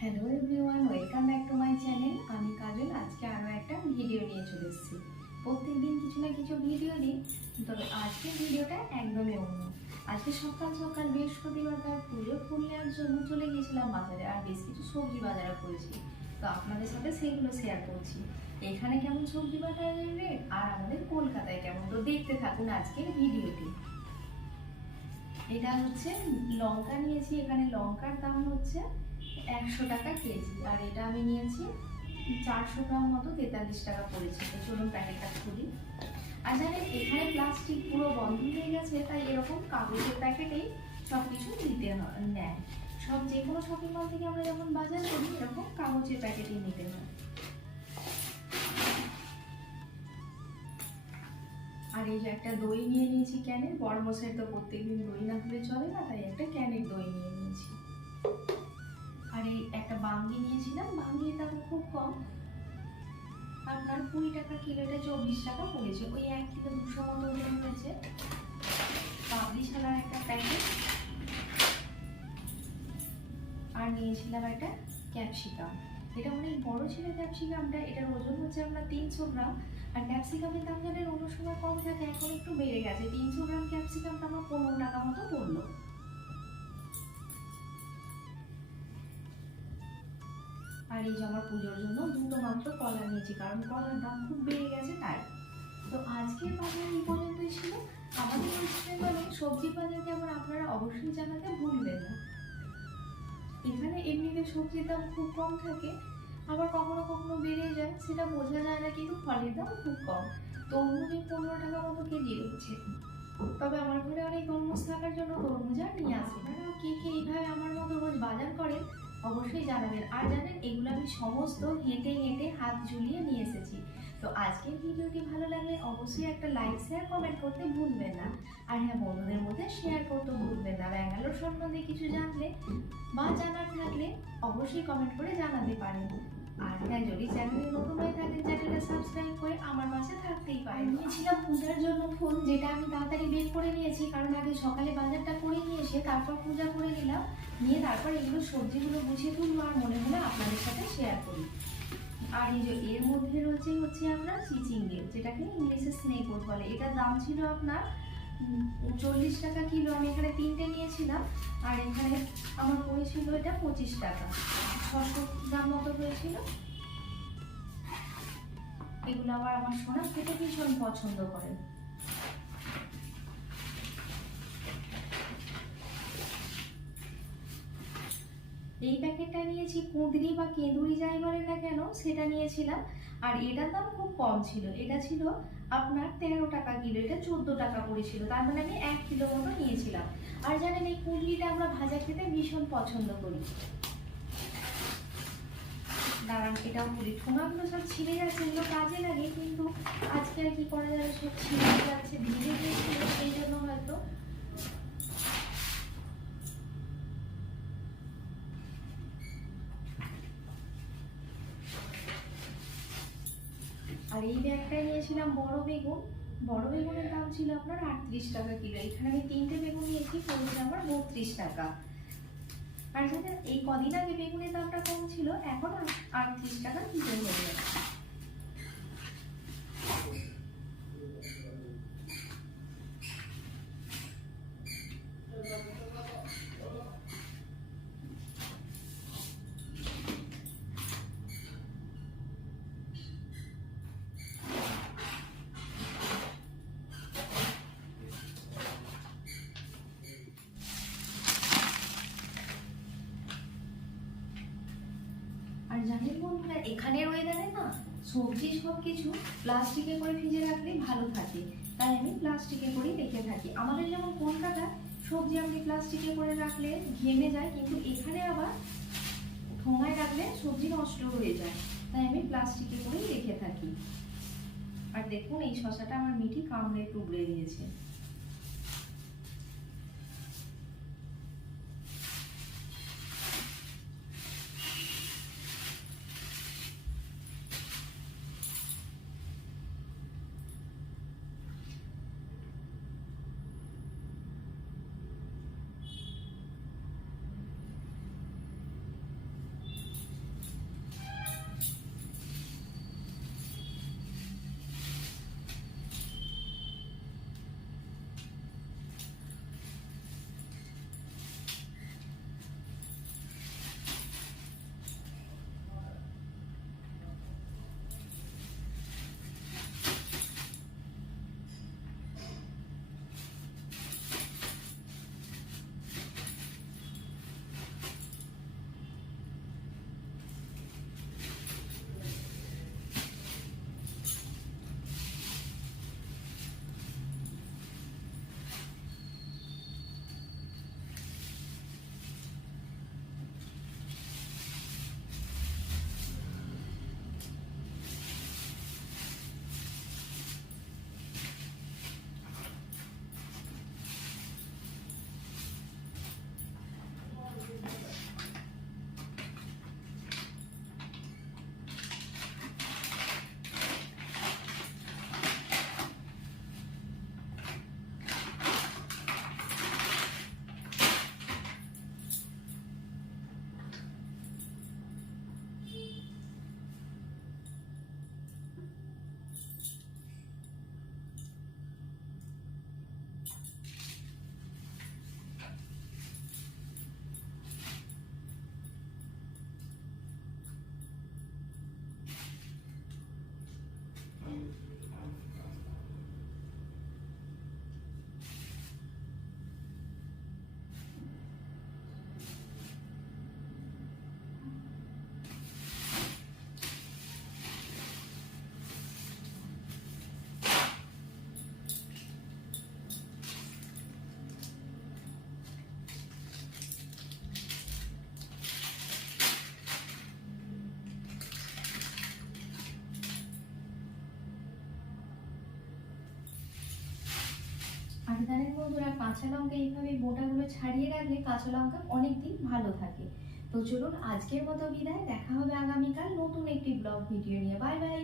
Hello everyone welcome back to my channel আমি কাজল, আজকে আরও একটা ভিডিও নিয়ে চলে এসেছি। প্রত্যেকদিন কিছু না কিছু ভিডিও দিই তবে আজকের ভিডিওটা একদমই অন্য। আজকে সকাল সকাল বৃহস্পতিবার তার পুজো ফুল নেওয়ার জন্য চলে গিয়েছিলাম বাজারে, আর বেশ কিছু সবজি বাজার করেছি। তো আপনাদের সাথে সেগুলো শেয়ার করছি। এখানে কেমন সবজি বাজারের রেট আর আমাদের কলকাতায় কেমন? তো দেখতে থাকুন আজকের ভিডিওটি এটা হচ্ছে লঙ্কা নিয়েছি, এখানে লঙ্কার দাম হচ্ছে একশো টাকা কেজি। আর এটা আমি নিয়েছি চারশো গ্রাম মতো তেতাল্লিশ টাকা পড়েছে। তো চলুন প্যাকেটটা খুলি। আর জানেন, এখানে প্লাস্টিক পুরো বন্ধ হয়ে গেছে, তাই এরকম কাগজের প্যাকেটেই সব কিছু নিতে নেয় সব যে কোনো শপিং মল থেকে আমরা যখন বাজার করি, এরকম কাগজের প্যাকেটেই নিতে হয়। আর এই যে একটা দই নিয়ে নিয়েছি ক্যানের বড় মশাই তো প্রত্যেকদিন দই না হলে চলে না, তাই একটা ক্যানের দই নিয়ে নিয়েছি। আর এই একটা বাঙ্গি নিয়েছিলাম। বাঙ্গির দাম খুব কম। আপনার কুড়ি টাকা কিলো এটা চব্বিশ টাকা পড়েছে। ওই এক কিলো দুশো মতো ওজন হয়েছে পাবলি ছাড়ার একটা প্যাকেট আর নিয়েছিলাম একটা ক্যাপসিকাম এটা অনেক বড় ছিল ক্যাপসিকামটা এটার ওজন হচ্ছে আপনার তিনশো গ্রাম। আর ক্যাপসিকামের দাম জানেন অন্য সময় কম থাকে, এখন একটু বেড়ে গেছে। তিনশো গ্রাম ক্যাপসিকামটা আমার পনেরো টাকা মতো পড়ল। আর এই যে আমার পুজোর জন্য দুটো মাত্র কলা নিয়েছি, কারণ কলার দাম খুব বেড়ে গেছে তাই। তো আজকের বাজার এই পর্যন্তই ছিল। আমাদের ওয়েস্ট বেঙ্গলে সবজি বাজার কেমন আপনারা অবশ্যই জানাতে ভুলবেন না। এখানে এমনিতে সবজির দাম খুব কম থাকে, আবার কখনো কখনো বেড়ে যায়, সেটা বোঝা যায় না কিন্তু ফলের দাম খুব কম। তরমুজের পনেরো টাকা মতো কেজি হচ্ছে তবে আমার ঘরে অনেক তরমুজ থাকার জন্য তরমুজ আর নিয়ে আসে আপনারা কে কে এইভাবে আমার মতো রোজ বাজার করেন অবশ্যই জানাবেন। আর জানেন, এগুলো আমি সমস্ত হেঁটে হেঁটে হাত ঝুলিয়ে নিয়ে এসেছি। তো আজকের ভিডিওটি ভালো লাগলে অবশ্যই একটা লাইক শেয়ার কমেন্ট করতে ভুলবেন না। আর হ্যাঁ বন্ধুদের মধ্যে শেয়ার করতে ভুলবেন না। ব্যাঙ্গালোর সম্বন্ধে কিছু জানলে বা জানার থাকলে অবশ্যই কমেন্ট করে জানাতে পারেন। আর হ্যাঁ যদি চ্যানেলে নতুন হয়ে থাকেন চ্যানেলটা সাবস্ক্রাইব করে আমার পাশে থাকতেই পারেন। নিয়েছিলাম পূজার জন্য ফুল যেটা আমি তাড়াতাড়ি বের করে নিয়েছি, কারণ আগে সকালে বাজারটা করে নিয়ে এসে তারপর পূজা করে নিলাম। নিয়ে তারপর এগুলো সবজিগুলো গুছিয়ে তুলবো আর মনে হলে আপনাদের সাথে শেয়ার করি। আর এই যে এর মধ্যে রয়েছে হচ্ছে আপনার চিচিঙ্গে, যেটাকে ইংলিশে স্নেক বলে। এটার দাম ছিল আপনার চল্লিশ টাকা কিলো। আমি এখানে তিনটে নিয়েছিলাম, আর এখানে আমার পড়েছিল এটা পঁচিশ টাকা। ছশো গ্রাম মতো হয়েছিল। এগুলো আবার আমার সোনা খেতে ভীষণ পছন্দ করেন এই প্যাকেটটা নিয়েছি কুঁদরি বা কেঁদুরি যাই বলেন না কেন, সেটা নিয়েছিলাম। আর এটার দাম খুব কম ছিল। এটা ছিল আপনার তেরো টাকা কিলো। এটা চোদ্দ টাকা পড়েছিল তার মানে আমি এক কিলো মতো নিয়েছিলাম। আর জানেন, এই কুঁদরিটা আমরা ভাজা খেতে ভীষণ পছন্দ করি। দাঁড়ান এটাও করি ঠোঙাগুলো সব ছিঁড়ে যাচ্ছে, এগুলো কাজে লাগে, কিন্তু আজকে আর কি করা যাবে সব ছিঁড়ে যাচ্ছে ভিজে গিয়েছিল সেই জন্য হয়তো আর এই ব্যাগটা নিয়েছিলাম বড় বেগুন। বড় বেগুনের দাম ছিল আপনার আটত্রিশ টাকা কিলো। এখানে আমি তিনটে বেগুন নিয়েছি, পড়েছে আমার বত্রিশ টাকা। আর এই কদিন আগে বেগুনের দামটা কম ছিল এখন আটত্রিশ টাকার ভিতরে হয়ে যাচ্ছে আর বন্ধুরা এখানের ওয়েদারে না সবজি সব কিছু প্লাস্টিকে করে ফ্রিজে রাখলে ভালো থাকে। তাই আমি প্লাস্টিকে করেই রেখে থাকি। আমাদের যেমন কলকাতা, সবজি আপনি প্লাস্টিকে করে রাখলে ঘেমে যায়, কিন্তু এখানে আবার ঠোঙায় রাখলে সবজি নষ্ট হয়ে যায়। তাই আমি প্লাস্টিকে করেই রেখে থাকি। আর দেখুন, এই শশাটা আমার মিঠি কামড়ে টুকরে দিয়েছে। বন্ধুরা, কাঁচা লঙ্কা এইভাবে বোটাগুলো ছাড়িয়ে রাখলে কাঁচা লঙ্কা অনেকদিন ভালো থাকে। তো চলুন আজকের মতো বিদায়, দেখা হবে আগামীকাল নতুন একটি ব্লগ ভিডিও নিয়ে। Bye bye.